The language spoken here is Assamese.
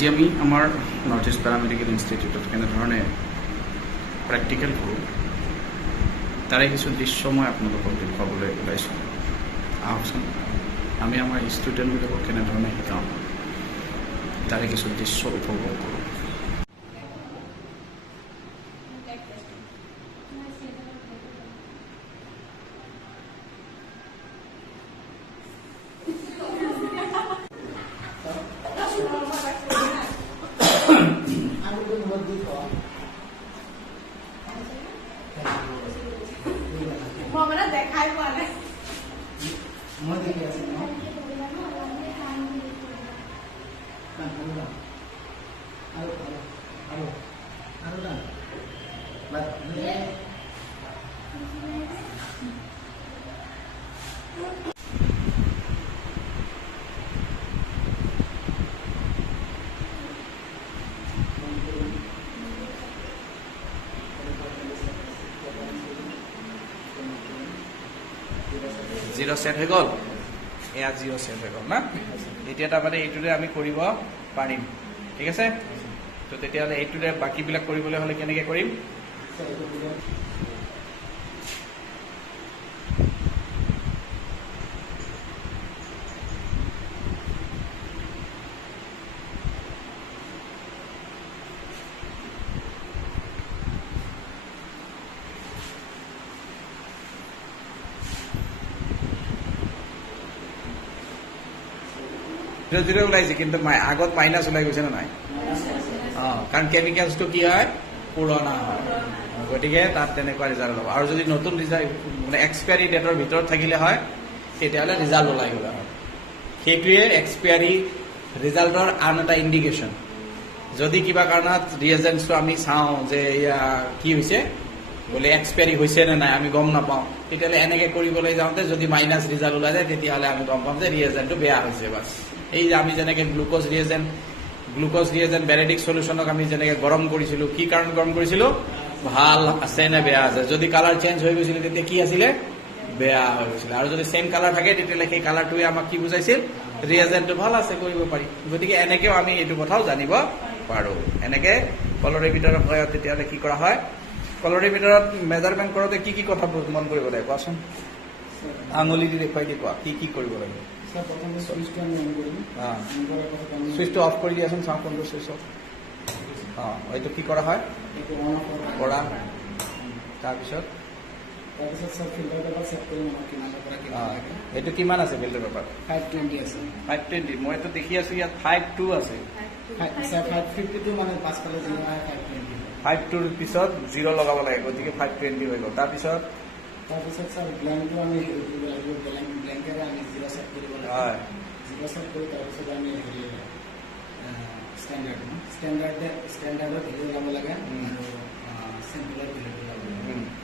আজি আমি আমাৰ নৰ্থ ইষ্ট পেৰামেডিকেল ইনষ্টিটিউটত কেনেধৰণে প্ৰেক্টিকেল কৰোঁ তাৰে কিছু দৃশ্য মই আপোনালোকক দেখুৱাবলৈ ওলাইছোঁ। আহকচোন আমি আমাৰ ষ্টুডেণ্টবিলাকক কেনেধৰণে শিকাওঁ তাৰে কিছু দৃশ্য উপভোগ কৰোঁ। দেখাই পোৱা নাই মই দেখি আছো জিৰ' ছেট হৈ গ'ল, এয়া জিৰ' ছেট হৈ গ'ল না। এতিয়া তাৰমানে এইটোৰে আমি কৰিব পাৰিম, ঠিক আছে। তো তেতিয়াহ'লে এইটোৰে বাকীবিলাক কৰিবলৈ হ'লে কেনেকৈ কৰিম? জিৰ' জিৰ' ওলাইছে, কিন্তু আগত মাইনাছ ওলাই গৈছে নে নাই? কাৰণ কেমিকেলছটো কি হয়, পুৰণা হয়, গতিকে তাত তেনেকুৱা ৰিজাল্ট হ'ব। আৰু যদি নতুন ৰিজাল্ট মানে এক্সপায়াৰী ডেটৰ ভিতৰত থাকিলে হয় তেতিয়াহ'লে ৰিজাল্ট ওলাই গ'লে হয়। সেইটোৱে এক্সপায়াৰী ৰিজাল্টৰ আন এটা ইণ্ডিকেশ্যন। যদি কিবা কাৰণত ৰিয়েজেণ্টছটো আমি চাওঁ যে এয়া কি হৈছে বোলে এক্সপায়াৰী হৈছে নে নাই আমি গম নাপাওঁ, তেতিয়াহ'লে এনেকৈ কৰিবলৈ যাওঁতে যদি মাইনাছ ৰিজাল্ট ওলাই যায় তেতিয়াহ'লে আমি গম পাম যে ৰিয়েজেণ্টটো বেয়া হৈছে বাছ। এই যে আমি যেনেকৈ গ্লুক'জ ৰিয়েজেণ্ট বেৰেডিক চলিউশ্যনক আমি যেনেকৈ গৰম কৰিছিলোঁ, কি কাৰণত গৰম কৰিছিলোঁ? ভাল আছে নে বেয়া আছে। যদি কালাৰ চেঞ্জ হৈ গৈছিলে তেতিয়া কি আছিলে? বেয়া হৈ গৈছিলে। আৰু যদি ছেম কালাৰ থাকে তেতিয়াহ'লে সেই কালাৰটোৱে আমাক কি বুজাইছিল? ৰিয়েজেণ্টটো ভাল আছে, কৰিব পাৰি। গতিকে এনেকৈও আমি এইটো কথাও জানিব পাৰোঁ। এনেকৈ কলৰিমিটাৰৰ সহায়ত তেতিয়াহ'লে কি কৰা হয়? কলৰিমিটাৰত মেজাৰমেণ্ট কৰোঁতে কি কি কথা মন কৰিব লাগে কোৱাচোন? আঙুলি দি দেখুৱাই দি কোৱা কি কি কৰিব লাগে। চুইচটো অফ কৰি দিয়াচোন, চাওঁ কোনটো চুইচ অফ। এইটো কি কৰা হয়? কৰা। তাৰপিছত এইটো কিমান আছে ফিল্টাৰ পেপাৰ? 520 আছে। 520। মই এইটো দেখি আছো ইয়াত 52 আছে। 552 মানে পাঁচফালে 52ৰ পিছত 0 লগাব লাগে, গতিকে 520 হৈ গ'ল। তাৰপিছত স্যাৰ ব্লেংকটো আমি ব্লেংকেৰে আমি 0 ছেট কৰিব লাগে। হয়, 0 ছেট কৰি তাৰপিছত আমি ষ্টেণ্ডাৰ্ডত হেৰি ওলাব লাগে আৰু চেম্পুলৰ ভেলুটো ওলাব লাগে।